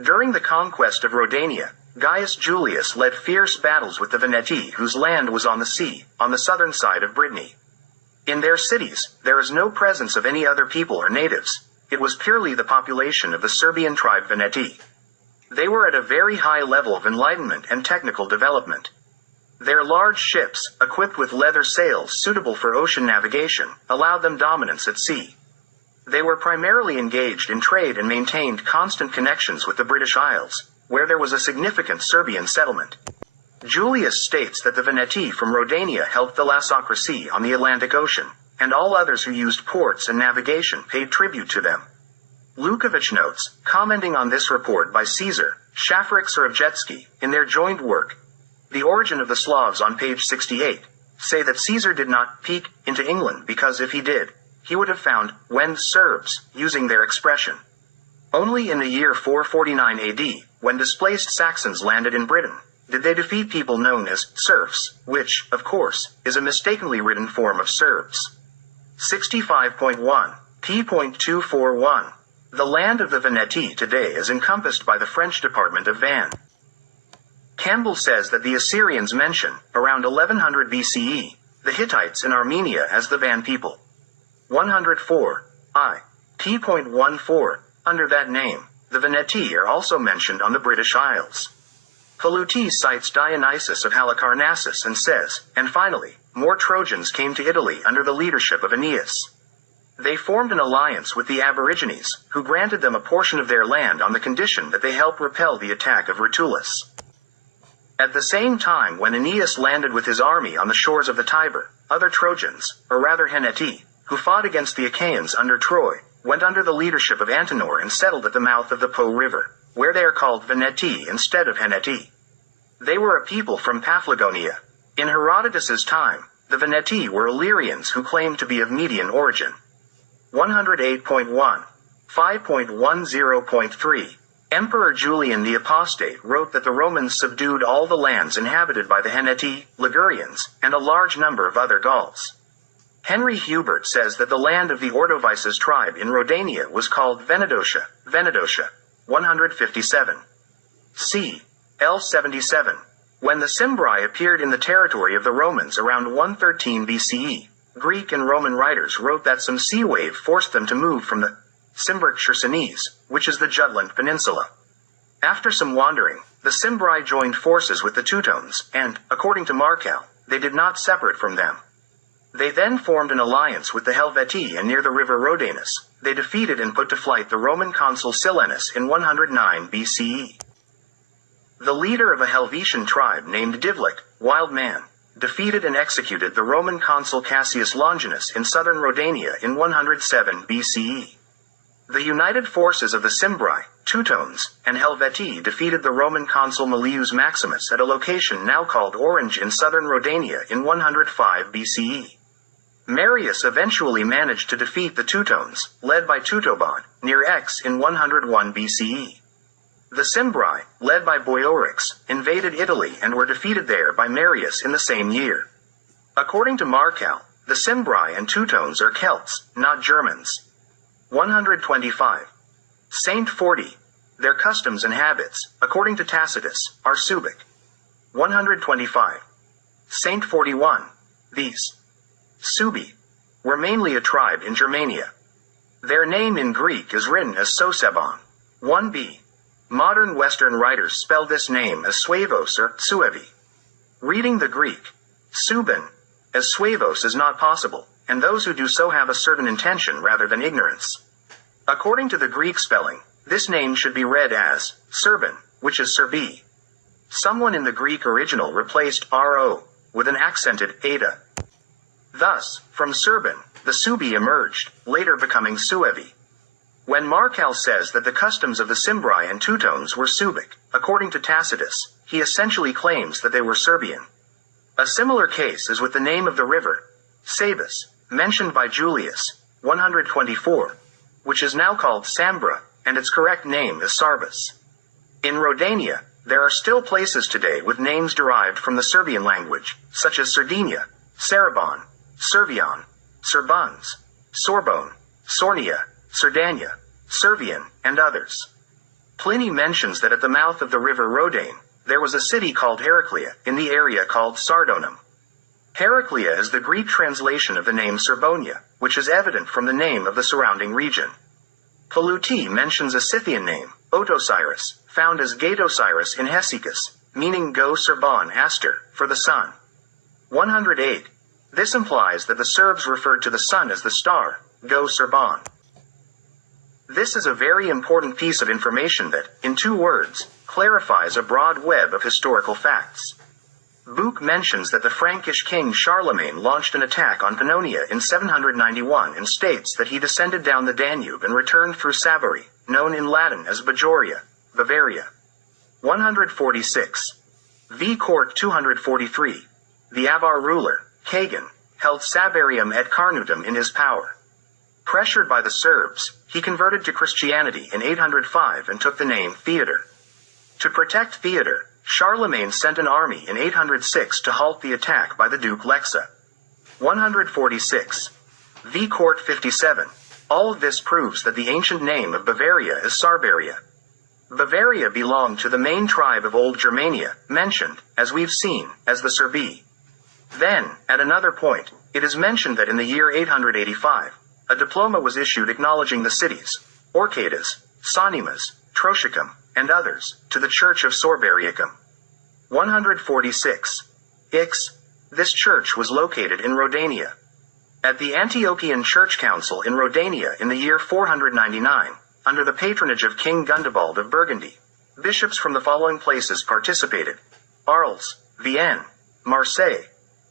During the conquest of Rodania, Gaius Julius led fierce battles with the Veneti, whose land was on the sea, on the southern side of Brittany. In their cities, there is no presence of any other people or natives. It was purely the population of the Serbian tribe Veneti. They were at a very high level of enlightenment and technical development. Their large ships, equipped with leather sails suitable for ocean navigation, allowed them dominance at sea. They were primarily engaged in trade and maintained constant connections with the British Isles, where there was a significant Serbian settlement. Julius states that the Veneti from Rodania helped the Lassocracy on the Atlantic Ocean, and all others who used ports and navigation paid tribute to them. Lukovic notes, commenting on this report by Caesar, Shafarek Surabjetsky, in their joint work, The Origin of the Slavs on page 68, say that Caesar did not peek into England because if he did, he would have found, when Serbs, using their expression. Only in the year 449 AD, when displaced Saxons landed in Britain, did they defeat people known as serfs, which, of course, is a mistakenly written form of Serbs. 65.1, p.241. The land of the Veneti today is encompassed by the French department of Van. Campbell says that the Assyrians mention, around 1100 BCE, the Hittites in Armenia as the Van people. 104, p.14. Under that name, the Veneti are also mentioned on the British Isles. Paluti cites Dionysius of Halicarnassus and says, and finally, more Trojans came to Italy under the leadership of Aeneas. They formed an alliance with the Aborigines, who granted them a portion of their land on the condition that they help repel the attack of Rutulus. At the same time when Aeneas landed with his army on the shores of the Tiber, other Trojans, or rather Henneti, who fought against the Achaeans under Troy, went under the leadership of Antenor and settled at the mouth of the Po River, where they are called Veneti instead of Henneti. They were a people from Paphlagonia. In Herodotus's time, the Veneti were Illyrians who claimed to be of Median origin. 108.1, 5.10.3. Emperor Julian the Apostate wrote that the Romans subdued all the lands inhabited by the Henneti, Ligurians, and a large number of other Gauls. Henry Hubert says that the land of the Ordovices tribe in Rodania was called Venedotia, 157. C. L. 77. When the Cimbri appeared in the territory of the Romans around 113 BCE, Greek and Roman writers wrote that some sea wave forced them to move from the Cimbric Chersonese, which is the Jutland Peninsula. After some wandering, the Cimbri joined forces with the Teutones, and, according to Marcal, they did not separate from them. They then formed an alliance with the Helvetii, and near the river Rodanus, they defeated and put to flight the Roman consul Silenus in 109 BCE. The leader of a Helvetian tribe named Divlik, Wild Man, defeated and executed the Roman consul Cassius Longinus in southern Rodania in 107 BCE. The united forces of the Cimbri, Teutones, and Helvetii defeated the Roman consul Melius Maximus at a location now called Orange in southern Rodania in 105 BCE. Marius eventually managed to defeat the Teutones, led by Teutoban, near Aix in 101 BCE. The Cimbri, led by Boiorix, invaded Italy and were defeated there by Marius in the same year. According to Marcal, the Cimbri and Teutones are Celts, not Germans. 125. Saint 40. Their customs and habits, according to Tacitus, are Subic. 125. Saint 41. These Subi were mainly a tribe in Germania. Their name in Greek is written as Sosebon. 1b. Modern Western writers spell this name as Suevos or Suevi. Reading the Greek, Subin, as Suevos is not possible, and those who do so have a certain intention rather than ignorance. According to the Greek spelling, this name should be read as Serbin, which is Serbi. Someone in the Greek original replaced ro with an accented eta. Thus, from Serbin, the Subi emerged, later becoming Suevi. When Marcal says that the customs of the Cimbri and Teutones were Subic, according to Tacitus, he essentially claims that they were Serbian. A similar case is with the name of the river, Sabus, mentioned by Julius, 124, which is now called Sambra, and its correct name is Sarbus. In Rodania, there are still places today with names derived from the Serbian language, such as Sardinia, Sarabon, Servion, Serbuns, Sorbonne, Sornia, Sardania, Servian, and others. Pliny mentions that at the mouth of the river Rodanim, there was a city called Heraclea, in the area called Sardonim. Heraclea is the Greek translation of the name Serbonia, which is evident from the name of the surrounding region. Paluti mentions a Scythian name, Otosiris, found as Gatosiris in Hesychus, meaning go Serban Aster, for the sun. 108. This implies that the Serbs referred to the sun as the star, go Serban. This is a very important piece of information that, in 2 words, clarifies a broad web of historical facts. Book mentions that the Frankish king Charlemagne launched an attack on Pannonia in 791 and states that he descended down the Danube and returned through Sabari, known in Latin as Bajoria, Bavaria. 146. V. Court 243. The Avar ruler, Kagan, held Sabarium et Carnutum in his power. Pressured by the Serbs, he converted to Christianity in 805 and took the name Theodor. To protect Theodor, Charlemagne sent an army in 806 to halt the attack by the Duke Lexa. 146. V. Court 57. All of this proves that the ancient name of Bavaria is Sarbaria. Bavaria belonged to the main tribe of Old Germania, mentioned, as we've seen, as the Srbi. Then, at another point, it is mentioned that in the year 885, a diploma was issued acknowledging the cities, Orcadas, Sonimas, Trochicum, and others, to the Church of Sorbariacum. 146. This church was located in Rodania. At the Antiochian Church Council in Rodania in the year 499, under the patronage of King Gundobald of Burgundy, bishops from the following places participated: Arles, Vienne, Marseille,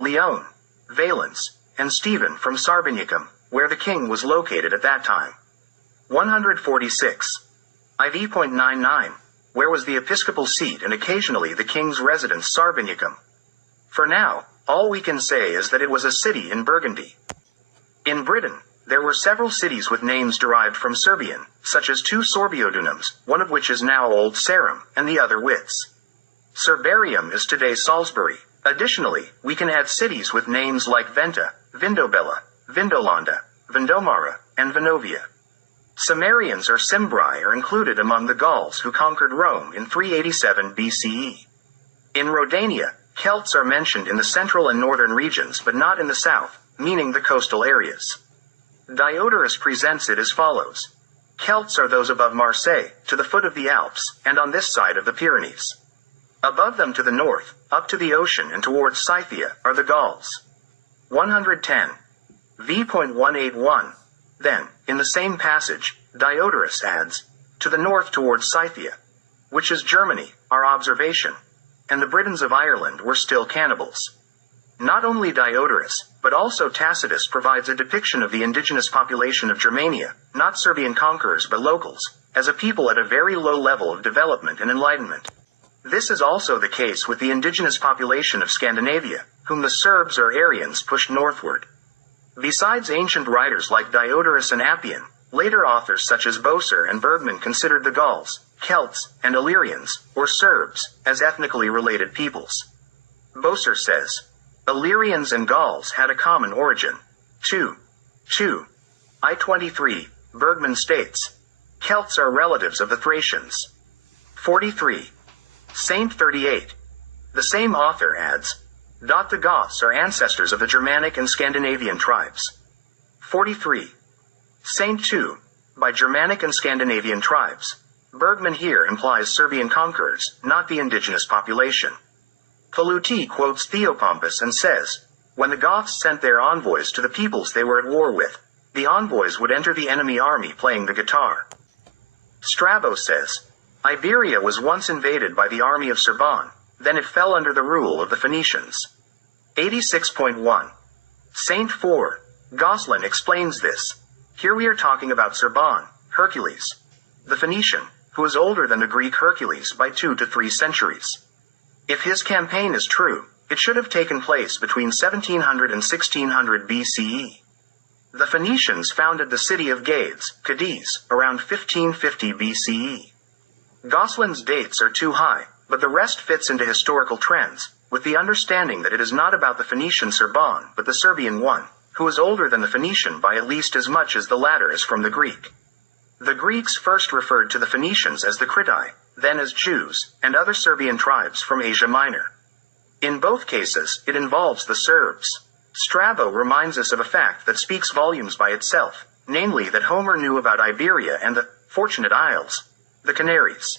Lyon, Valence, and Stephen from Sarbenicum, where the king was located at that time. 146. IV.99. Where was the episcopal seat and occasionally the king's residence Sarbenicum? For now, all we can say is that it was a city in Burgundy. In Britain, there were several cities with names derived from Serbian, such as 2 Sorbiodunums, one of which is now Old Sarum, and the other Wits. Cerberium is today Salisbury. Additionally, we can add cities with names like Venta, Vindobella, Vindolanda, Vindomara, and Vinovia. Cimmerians or Cimbri are included among the Gauls who conquered Rome in 387 BCE. In Rodania, Celts are mentioned in the central and northern regions but not in the south, meaning the coastal areas. Diodorus presents it as follows. Celts are those above Marseille, to the foot of the Alps, and on this side of the Pyrenees. Above them to the north, up to the ocean and towards Scythia, are the Gauls. 110. V.181. Then, in the same passage, Diodorus adds, to the north towards Scythia, which is Germany, our observation, and the Britons of Ireland were still cannibals. Not only Diodorus, but also Tacitus provides a depiction of the indigenous population of Germania, not Serbian conquerors but locals, as a people at a very low level of development and enlightenment. This is also the case with the indigenous population of Scandinavia, whom the Serbs or Aryans pushed northward. Besides ancient writers like Diodorus and Appian, later authors such as Boser and Bergman considered the Gauls, Celts, and Illyrians, or Serbs, as ethnically related peoples. Boser says, Illyrians and Gauls had a common origin. 2. I-23, Bergman states, Celts are relatives of the Thracians. 43. Saint 38. The same author adds, the Goths are ancestors of the Germanic and Scandinavian tribes. 43. Saint 2. By Germanic and Scandinavian tribes. Bergman here implies Serbian conquerors, not the indigenous population. Paluti quotes Theopompus and says, when the Goths sent their envoys to the peoples they were at war with, the envoys would enter the enemy army playing the guitar. Strabo says, Iberia was once invaded by the army of Serban, then it fell under the rule of the Phoenicians. 86.1. Saint 4. Goslin explains this. Here we are talking about Serban, Hercules, the Phoenician, who is older than the Greek Hercules by 2 to 3 centuries. If his campaign is true, it should have taken place between 1700 and 1600 BCE. The Phoenicians founded the city of Gades, Cadiz, around 1550 BCE. Goslin's dates are too high, but the rest fits into historical trends, with the understanding that it is not about the Phoenician Serban but the Serbian one, who is older than the Phoenician by at least as much as the latter is from the Greek. The Greeks first referred to the Phoenicians as the Critae, then as Jews, and other Serbian tribes from Asia Minor. In both cases, it involves the Serbs. Strabo reminds us of a fact that speaks volumes by itself, namely that Homer knew about Iberia and the Fortunate Isles, the Canaries.